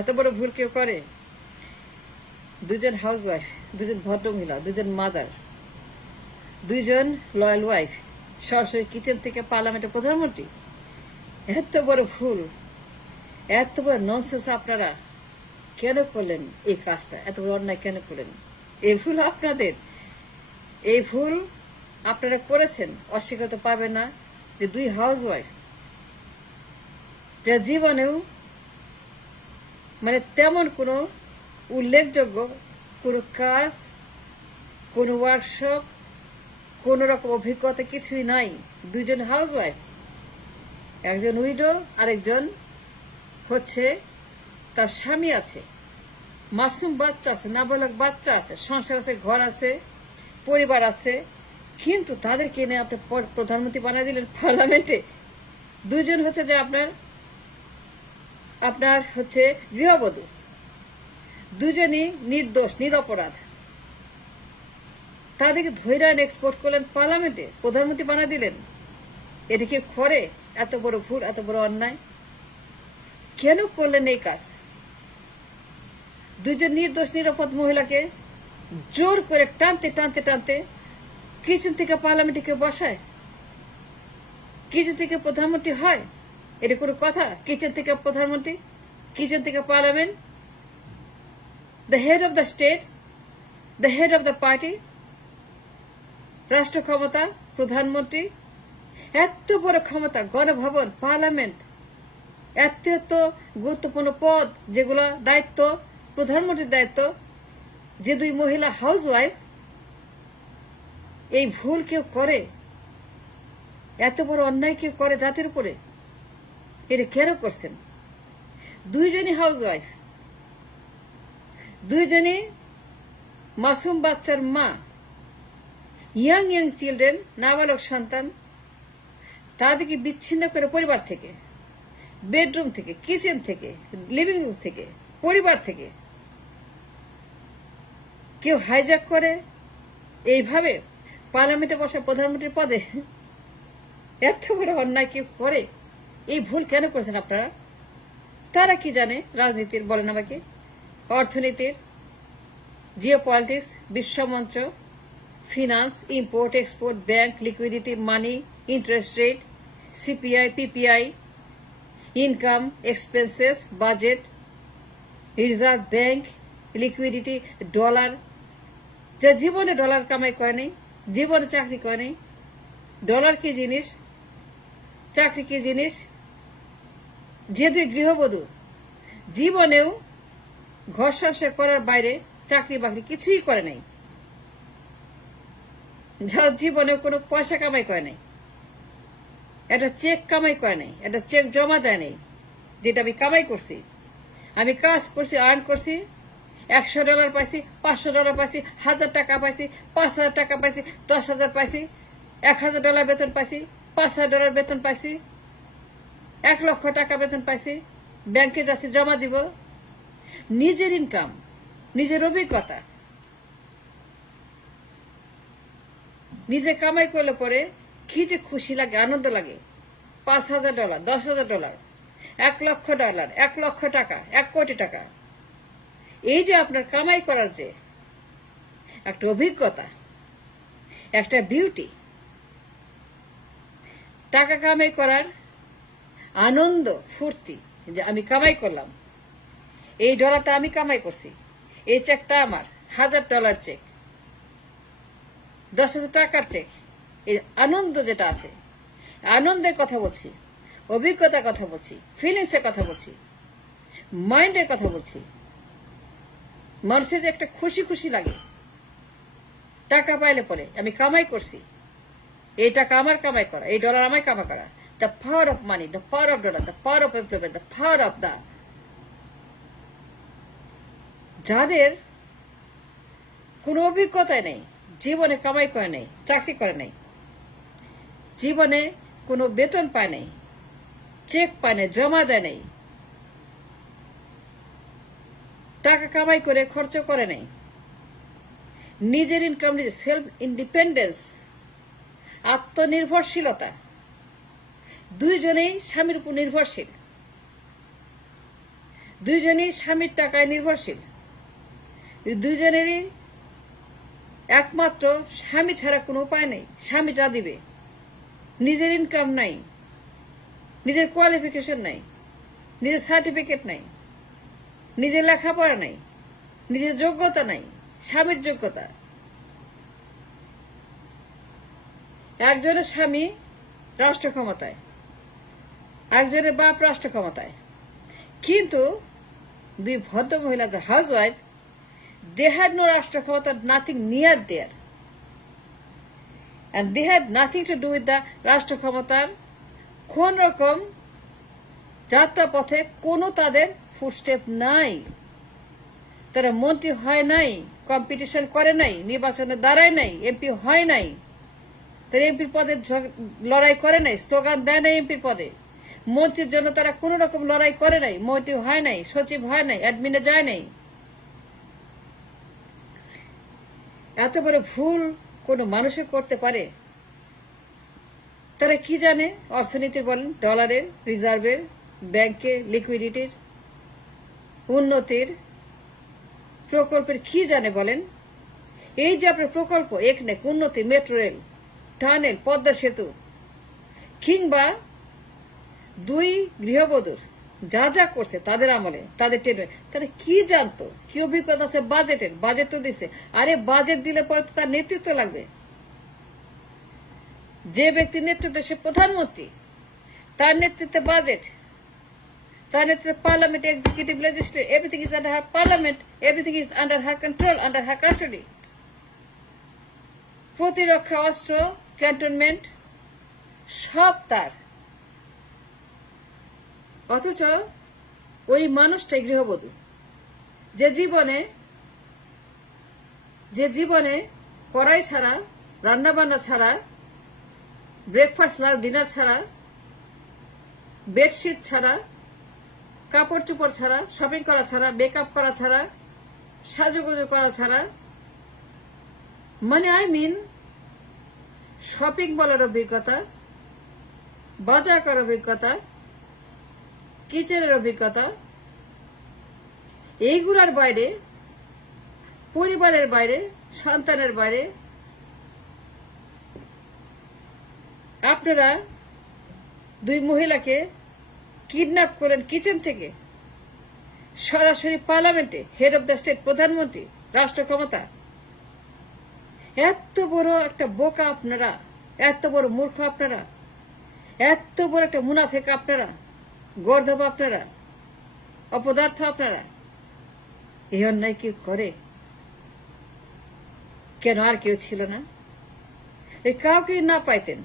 এত বড় ভুল কেউ করে? দুজন হাউসওয়াইফ, দুজন ভদ্রমহিলা, দুজন মাদার, দুইজন লয়াল ওয়াইফ সরাসরি কিচেন থেকে পার্লামেন্টের প্রধানমন্ত্রী। এত বড় ভুল, এত বড় ননসেন্স আপনারা কেন করলেন? এই কাজটা এত বড় অন্যায় কেন করলেন? এই ভুল আপনাদের, এই ভুল আপনারা করেছেন, অস্বীকার তো পাবেন না যে দুই হাউসওয়াইফ যারা জীবনেও মানে তেমন কোনো উল্লেখযোগ্য কোনো কাজ, কোনো ওয়ার্কশপ, কোন রকম অভিজ্ঞতা কিছুই নাই। দুইজন হাউসওয়াইফ, একজন উইডো, আরেকজন হচ্ছে তার স্বামী আছে, মাসুম বাচ্চা আছে, নাবালক বাচ্চা আছে, সংসার আছে, ঘর আছে, পরিবার আছে, কিন্তু তাদেরকে নিয়ে আপনি প্রধানমন্ত্রী বানিয়ে দিলেন পার্লামেন্টে। দুইজন হচ্ছে যে আপনার হচ্ছে গৃহবধূ, দুজনই নির্দোষ, নিরপরাধ, তাদেরকে ধৈর্য এক্সপোর্ট করলেন পার্লামেন্টে, প্রধানমন্ত্রী বানিয়ে দিলেন। এদিকে করে এত বড় ভুল, এত বড় অন্যায় কেন করলেন এই কাজ? দুজন নির্দোষ নিরাপদ মহিলাকে জোর করে টানতে টানতে টানতে কিচেন থেকে পার্লামেন্টে কেউ বসায়? কিচেন থেকে প্রধানমন্ত্রী হয়? এটা কোনো কথা? কিচেন থেকে প্রধানমন্ত্রী, কিচেন থেকে parliament, the head of the state, the head of the party, রাষ্ট্র ক্ষমতা, প্রধানমন্ত্রী, এত বড় ক্ষমতা, গণভবন, পার্লামেন্ট, এত এত গুরুত্বপূর্ণ পদ, যেগুলো দায়িত্ব প্রধানমন্ত্রীর দায়িত্ব, যে দুই মহিলা হাউসওয়াইফ এই ভুল কেউ করে? এত বড় অন্যায় কেউ করে জাতির উপরে? এটা কেন করছেন? দুইজনই হাউসওয়াইফ, দুইজনই মাসুম বাচ্চার মা, ইয়াং ইয়াং চিলড্রেন, নাবালক সন্তান, তাদেরকে বিচ্ছিন্ন করে পরিবার থেকে, বেডরুম থেকে, কিচেন থেকে, লিভিং রুম থেকে, পরিবার থেকে কেউ হাইজ্যাক করে এইভাবে পার্লামেন্টে বসা প্রধানমন্ত্রীর পদে? এত বড় অন্যায় কেউ করে? এই ভুল কেন করেছেন আপনারা? তারা কি জানে রাজনীতির? বলেন আমাকে। অর্থনীতির, জিওপলিটিক্স, বিশ্বমঞ্চ, finance, import export, bank, liquidity, money, interest rate, CPI, PPI, income, expenses, budget, reserve bank, liquidity, dollar, যা জীবনে ডলার কামাই করে নেই, জীবনে চাকরি করে নেই। ডলার কি জিনিস, চাকরি কি জিনিস? যে দুই গৃহবধূ জীবনেও ঘর সংসার করার বাইরে চাকরি বাকরি কিছুই করে নাই, যারা জীবনেও কোনো পয়সা কামাই করে নাই, একটা চেক কামাই করে নাই, একটা চেক জমা দেয় নাই, যেটা আমি কামাই করছি, আমি কাজ করছি, আর্ন করছি, $100 পাইছি, $500 পাইছি, 1000 টাকা পাইছি, 5000 টাকা পাইছি, 10,000 পাইছি, $1000 বেতন পাইছি, $5000 বেতন পাইছি, 1 লক্ষ টাকা বেতন পাইছি, ব্যাংকে যাচ্ছি জমা দিব। নিজের ইনকাম, নিজের অভিজ্ঞতা, নিজে কামাই করলে পরে কি যে খুশি লাগে, আনন্দ লাগে। $5,000, $10,000, $1 লক্ষ, $1 লক্ষ টাকা, 1 কোটি টাকা, এই যে আপনার কামাই করার যে একটা অভিজ্ঞতা, একটা বিউটি, টাকা কামাই করার আনন্দ, ফুর্তি, যে আমি কামাই করলাম, এই ডলারটা আমি কামাই করছি, এই চেকটা আমার, $1000 চেক, 10,000 টাকার চেক, এই আনন্দ যেটা আছে, আনন্দের কথা বলছি, অভিজ্ঞতার কথা বলছি, ফিলিংসের কথা বলছি, মাইন্ডের কথা বলছি। মানুষের যে একটা খুশি খুশি লাগে টাকা পাইলে পরে, আমি কামাই করছি, এই টাকা আমার কামাই করা, এই ডলার আমার কামাই করা। The power of money, the power of dollar, the power of employment, the power of the. যাদের কোনো অভিজ্ঞতাই নেই, জীবনে কামাই করে নেই, চাকরি করে নেই, জীবনে কোনো বেতন পায় নাই, চেক পায় নাই, জমা দেয় নাই, টাকা কামাই করে খরচ করে নাই, নিজের ইনকাম, নিজের সেলফ ইন্ডিপেন্ডেন্স, আত্মনির্ভরশীলতা, দুইজনেই স্বামীর উপর নির্ভরশীল, দুইজনই স্বামীর টাকায় নির্ভরশীল, দুইজনেরই একমাত্র স্বামী ছাড়া কোনো উপায় নেই। স্বামী যা দিবে, নিজের ইনকাম নাই, নিজের কোয়ালিফিকেশন নাই, নিজের সার্টিফিকেট নাই, নিজের লেখাপড়া নাই, নিজের যোগ্যতা নাই, স্বামীর যোগ্যতা। একজনের স্বামী রাষ্ট্র ক্ষমতায়, একজনের বাপ রাষ্ট্র ক্ষমতায়, কিন্তু দুই ভদ্র মহিলা যে house wife, they had no রাষ্ট্র ক্ষমতা, nothing near there, and they had nothing to do with the রাষ্ট্র ক্ষমতার কোন রকম যাত্রা পথে কোনো তাদের ফুটস্টেপ নাই। তারা মন্ত্রী হয় নাই, কম্পিটিশন করে নাই, নির্বাচনে দাঁড়ায় নাই, এমপি হয় নাই, তারা এমপির পদে লড়াই করে নাই, স্লোগান দেয় নাই এমপির পদে, মন্ত্রীর জন্য তারা কোন রকম লড়াই করে নাই, মন্ত্রী হয় নাই, সচিব হয় নাই, অ্যাডমিনে যায় নাই। এত বড় ভুল কোন মানুষে করতে পারে? তারা কি জানে অর্থনীতি বলেন, ডলারের, রিজার্ভের, ব্যাংকে লিকুইডিটির, উন্নতির, প্রকল্পের কি জানে বলেন? এই যে আপনার প্রকল্প, একনেক, উন্নতি, মেট্রো রেল, টানেল, পদ্মা সেতু, কিংবা দুই গৃহবধূর যা যা করছে তাদের আমলে, তাদের টেনে, তারা কি জানতো, কি অভিজ্ঞতা আছে বাজেটের? বাজেট তো দিছে। আরে বাজেট দিলে পরে তো তার নেতৃত্ব লাগবে। যে ব্যক্তির নেতৃত্বে সে প্রধানমন্ত্রী, তার নেতৃত্বে বাজেট, তার নেতৃত্বে parliament, executive, legislative, everything is under her parliament, everything is under her control, under her custody. প্রতিরক্ষা অস্ত্র, ক্যান্টনমেন্ট সব তার। অথচ ওই মানুষটাই গৃহবধূ, যে জীবনে কড়াই ছাড়া, রান্না বান্না ছাড়া, ব্রেকফাস্ট ছাড়া, ডিনার ছাড়া, বেডশিট ছাড়া, কাপড় চোপড় ছাড়া, শপিং করা ছাড়া, মেকআপ করা ছাড়া, সাজুগুজু করা ছাড়া, মানে আই মিন শপিং বলার অভিজ্ঞতা, বাজার করার অভিজ্ঞতা, কিচেনের অভিজ্ঞতা, এইগুলার বাইরে, পরিবারের বাইরে, সন্তানের বাইরে আপনারা দুই মহিলাকে কিডন্যাপ করেন কিচেন থেকে সরাসরি পার্লামেন্টে, হেড অব দ্য স্টেট, প্রধানমন্ত্রী, রাষ্ট্র ক্ষমতা। এত বড় একটা বোকা আপনারা, এত বড় মূর্খ আপনারা, এত বড় একটা মুনাফেক আপনারা, গর্দভ আপনারা, অপদার্থ আপনারা। এই অন্যায় কেউ করে কেন? আর কেউ ছিল না? এই কাউকে না পাইতেন,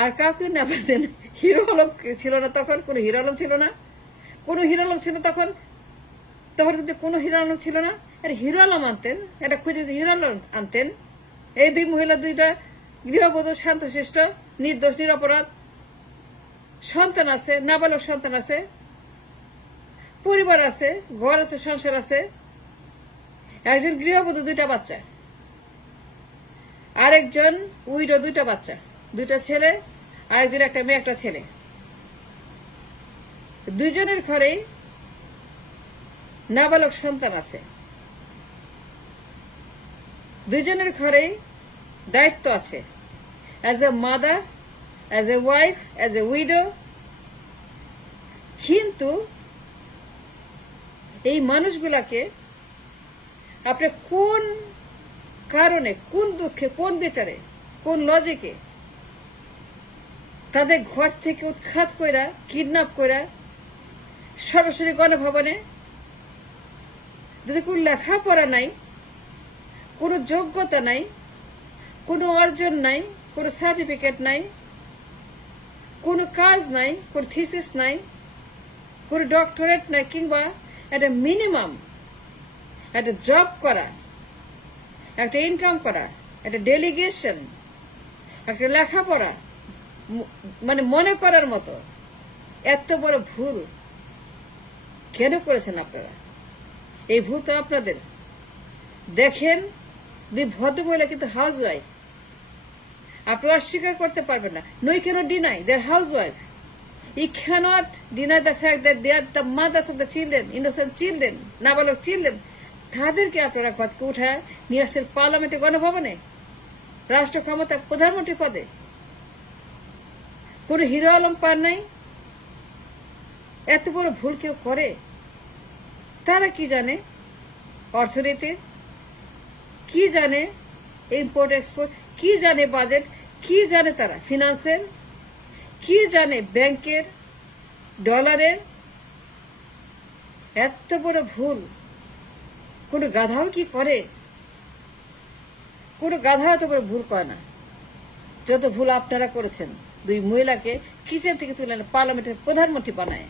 আর কাউকে না পাইতেন। হিরো আলম ছিল না তখন, কোন হিরো আলম ছিল না, কোন হিরো আলম ছিল তখন কিন্তু কোন হিরো আলম ছিল না। আর হিরো আলম আনতেন, এটা খুঁজে হিরো আলম আনতেন। এই দুই মহিলা, দুইটা গৃহবধূ, শান্তশিষ্ট, নির্দোষ, নিরপরাধ, সন্তান আছে, নাবালক সন্তান আছে, পরিবার আছে, ঘর আছে, সংসার আছে। একজন গৃহবধূ, দুইটা বাচ্চা, আরেকজন উইডো, দুইটা বাচ্চা, দুইটা ছেলে, আরেকজন একটা মেয়ে, একটা ছেলে। দুইজনের ঘরেই নাবালক সন্তান আছে, দুইজনের ঘরেই দায়িত্ব আছে, as a mother, as a wife, as a widow. কিন্তু এই মানুষগুলাকে আপনি কোন কারণে, কোন দুঃখে, কোন বিচারে, কোন লজিকে তাদের ঘর থেকে উৎখাত কইরা, কিডন্যাপ কইরা সরাসরি গণভবনে, যদি কোন লেখাপড়া নাই, কোন যোগ্যতা নাই, কোন অর্জন নাই, কোন সার্টিফিকেট নাই, কোন কাজ নাই, কোন থিসিস নাই, কোন ডক্টরেট নাই, কিংবা একটা মিনিমাম একটা জব করা, একটা ইনকাম করা, একটা ডেলিগেশন, একটা লেখাপড়া, মানে মনে করার মতো এত বড় ভুল কেন করেছেন আপনারা? এই ভুল তো আপনাদের। দেখেন, দুই ভদ্রমহিলা কিন্তু হাউস ওয়াইফ, আপনারা অস্বীকার করতে পারবেন না। No you cannot deny their housewife. He cannot deny the fact that they are the mothers of the children, innocent children, nabalok children. তাদেরকে আপনারা কতকে উঠায় নিয়ে আসছেন পার্লামেন্টে গণভবনে রাষ্ট্র ক্ষমতা প্রধানমন্ত্রী পদে। কোন হিরো আলম পার নাই? এত বড় ভুল কেউ করে? তারা কি জানে অর্থনীতির, কি জানে ইম্পোর্ট এক্সপোর্ট, কি জানে বাজেট, কি জানে তারা ফিনান্সের, কি জানে ব্যাংকের, ডলারের? এত বড় ভুল কোন গাধাও কি করে? কোন গাধা এত বড় ভুল করে না যত ভুল আপনারা করেছেন। দুই মহিলাকে কিচেন থেকে তুলে পার্লামেন্টের প্রধানমন্ত্রী বানায়।